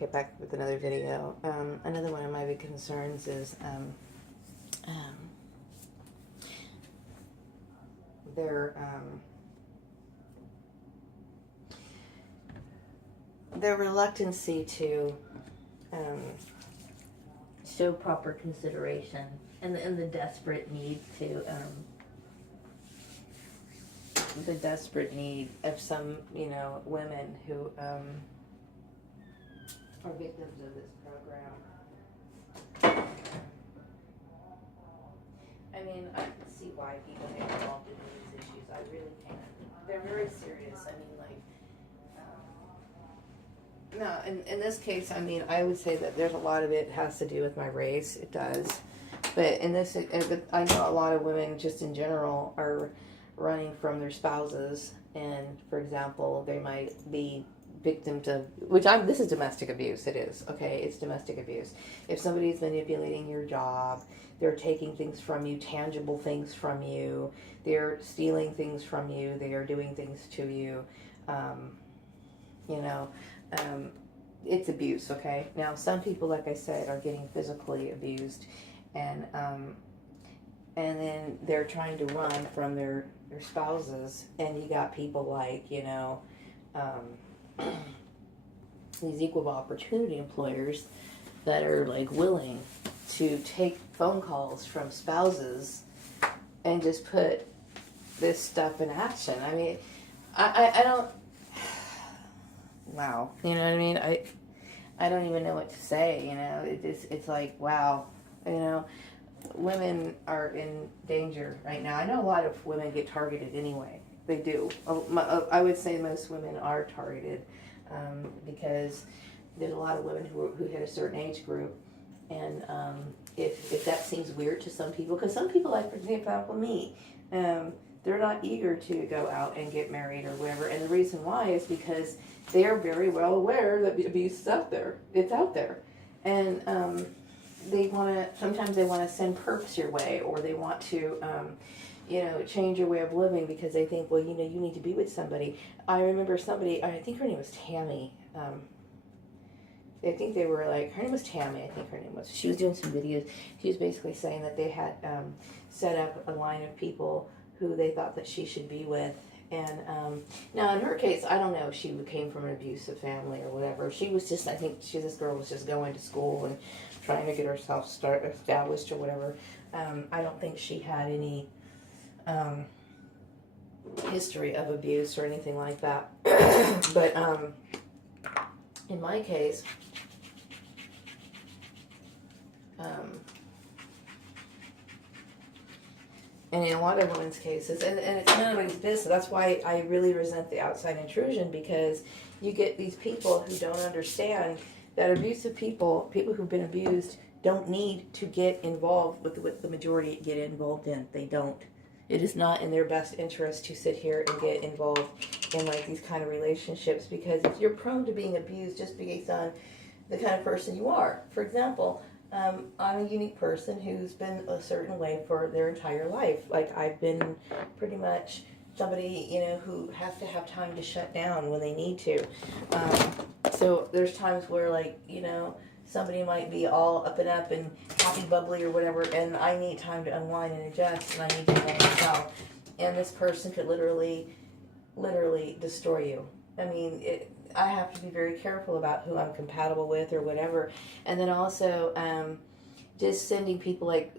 get back with another video. Another one of my big concerns is their reluctancy to show proper consideration and the desperate need to the desperate need of some, women who are victims of this program. I mean, I can see why people get involved in these issues. I really can. They're very serious. I mean, no, in this case, I mean, I would say that there's a lot of it has to do with my race. It does. But I know a lot of women just in general are running from their spouses. And, for example, they might be victims of, this is domestic abuse. It is, okay? It's domestic abuse. If somebody's manipulating your job, they're taking things from you, tangible things from you, they're stealing things from you, they are doing things to you, it's abuse, okay? Now, some people, like I said, are getting physically abused, and then they're trying to run from their spouses, and you got people like, these equal opportunity employers that are like willing to take phone calls from spouses and just put this stuff in action. I mean, I don't. Wow, you know what I mean? I don't even know what to say. It's like, wow, women are in danger right now. I know a lot of women get targeted anyway. They do. I would say most women are targeted because there's a lot of women who hit a certain age group, and if that seems weird to some people, because some people, like for example me, they're not eager to go out and get married or whatever, and the reason why is because they are very well aware that abuse is out there. It's out there, and sometimes they want to send perks your way, or they want to change your way of living because they think, well, you need to be with somebody. I remember somebody, I think her name was Tammy. I think they were like, her name was Tammy, I think her name was. She was doing some videos. She was basically saying that they had set up a line of people who they thought that she should be with. And now in her case, I don't know if she came from an abusive family or whatever. She was just, I think this girl was just going to school and trying to get herself established or whatever. I don't think she had any history of abuse or anything like that. But in my case, and in a lot of women's cases, and it's nobody's business. That's why I really resent the outside intrusion, because you get these people who don't understand that abusive people who've been abused, don't need to get involved with what the majority get involved in. They don't. It is not in their best interest to sit here and get involved in like these kind of relationships, because if you're prone to being abused just based on the kind of person you are. For example, I'm a unique person who's been a certain way for their entire life. Like, I've been pretty much somebody, who has to have time to shut down when they need to. So there's times where, like, somebody might be all up and happy, bubbly or whatever, and I need time to unwind and adjust, and I need to know myself. And this person could literally destroy you. I mean, I have to be very careful about who I'm compatible with or whatever. And then also just sending people like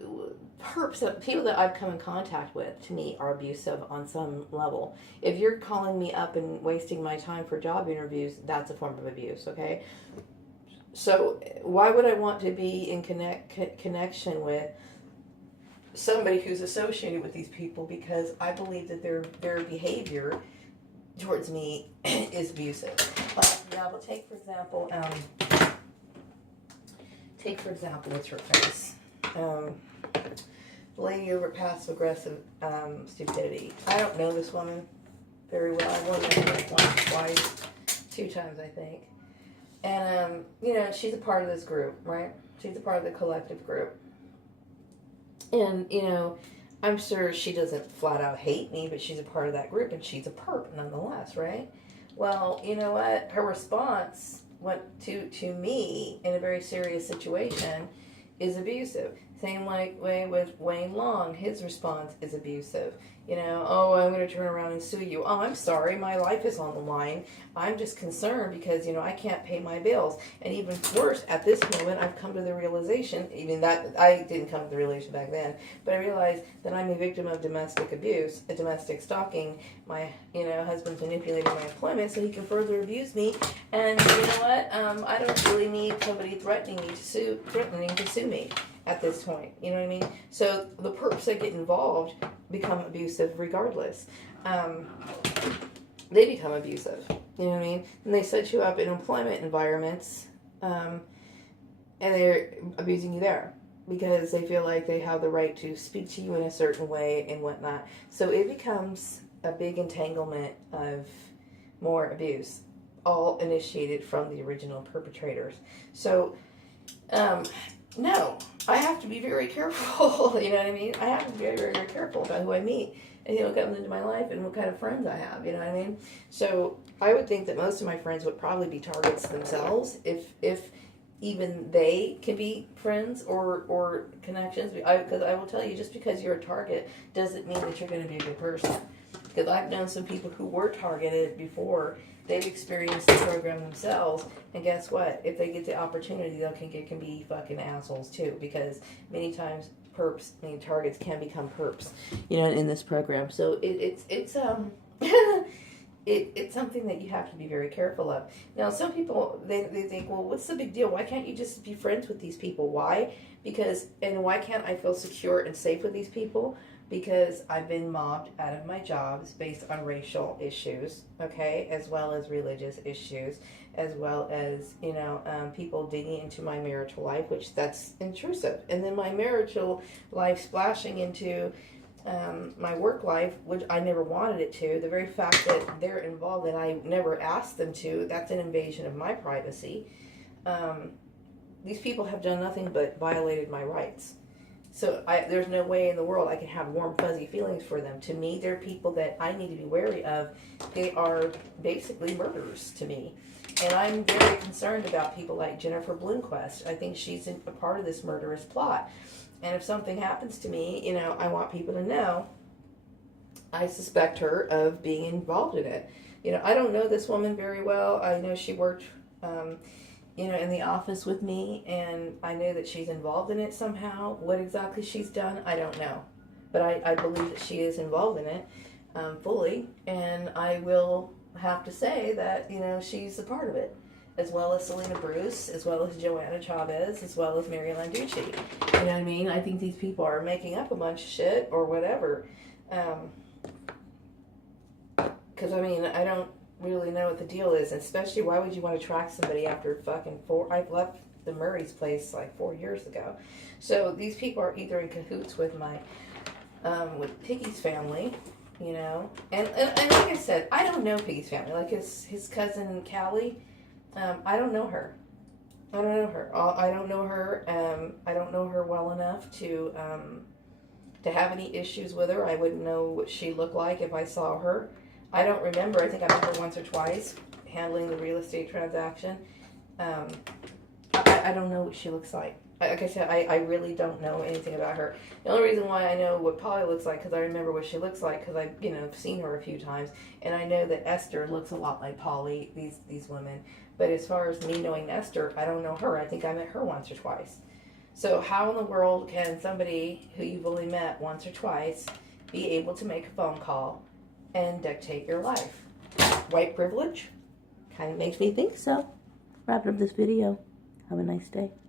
perps, people that I've come in contact with, to me, are abusive on some level. If you're calling me up and wasting my time for job interviews, that's a form of abuse, okay? So why would I want to be in connection with somebody who's associated with these people? Because I believe that their behavior towards me is abusive. But take for example, what's her face? The lady over at Passive Aggressive Stupidity. I don't know this woman very well. I've only met her once, twice, 2 times, I think. And, she's a part of this group, right? She's a part of the collective group. And, I'm sure she doesn't flat out hate me, but she's a part of that group, and she's a perp nonetheless, right? Well, you know what? Her response to me in a very serious situation is abusive. Same way with Wayne Long, his response is abusive. You know, oh, I'm going to turn around and sue you. Oh, I'm sorry, my life is on the line. I'm just concerned because, you know, I can't pay my bills. And even worse, at this moment, I've come to the realization, even that, I didn't come to the realization back then, but I realized that I'm a victim of domestic abuse, a domestic stalking. My, you know, husband's manipulating my employment so he can further abuse me. And you know what? I don't really need somebody threatening to sue me at this point. You know what I mean? So the perps that get involved become abusive regardless. They become abusive. You know what I mean? And they set you up in employment environments, and they're abusing you there because they feel like they have the right to speak to you in a certain way and whatnot. So it becomes a big entanglement of more abuse, all initiated from the original perpetrators. So, no, I have to be very careful. You know what I mean? I have to be very, very, very careful about who I meet and who comes into my life and what kind of friends I have. You know what I mean? So I would think that most of my friends would probably be targets themselves, if even they can be friends or connections. Because I will tell you, just because you're a target doesn't mean that you're going to be a good person. Because I've known some people who were targeted before. They've experienced the program themselves, and guess what? If they get the opportunity, they can be fucking assholes too. Because many times targets can become perps, you know, in this program. So it's it's something that you have to be very careful of. Now, some people they think, well, what's the big deal? Why can't you just be friends with these people? Why? And why can't I feel secure and safe with these people? Because I've been mobbed out of my jobs based on racial issues, okay, as well as religious issues, as well as, you know, people digging into my marital life, which that's intrusive. And then my marital life splashing into my work life, which I never wanted it to. The very fact that they're involved and I never asked them to, that's an invasion of my privacy. These people have done nothing but violated my rights. So there's no way in the world I can have warm, fuzzy feelings for them. To me, they're people that I need to be wary of. They are basically murderers to me. And I'm very concerned about people like Jennifer Bloomquist. I think she's a part of this murderous plot. And if something happens to me, you know, I want people to know I suspect her of being involved in it. You know, I don't know this woman very well. I know she worked you know, in the office with me, and I know that she's involved in it somehow. What exactly she's done, I don't know. But I believe that she is involved in it fully, and I will have to say that, you know, she's a part of it, as well as Selena Bruce, as well as Joanna Chavez, as well as Mary Landucci. You know what I mean? I think these people are making up a bunch of shit or whatever. Because, I mean, I don't really know what the deal is, and especially why would you want to track somebody after fucking I've left the Murray's place like 4 years ago. So these people are either in cahoots with my with Piggy's family, you know, and like I said, I don't know Piggy's family. Like his cousin Callie, I don't know her. I don't know her. I don't know her. I don't know her well enough to have any issues with her. I wouldn't know what she looked like if I saw her. I don't remember. I think I met her once or twice handling the real estate transaction. I don't know what she looks like. Like I said, I really don't know anything about her. The only reason why I know what Polly looks like, because I remember what she looks like, because I've, you know, seen her a few times, and I know that Esther looks a lot like Polly, these women. But as far as me knowing Esther, I don't know her. I think I met her once or twice. So how in the world can somebody who you've only met once or twice be able to make a phone call and dictate your life? White privilege? Kind of makes me think so. Wrap up this video. Have a nice day.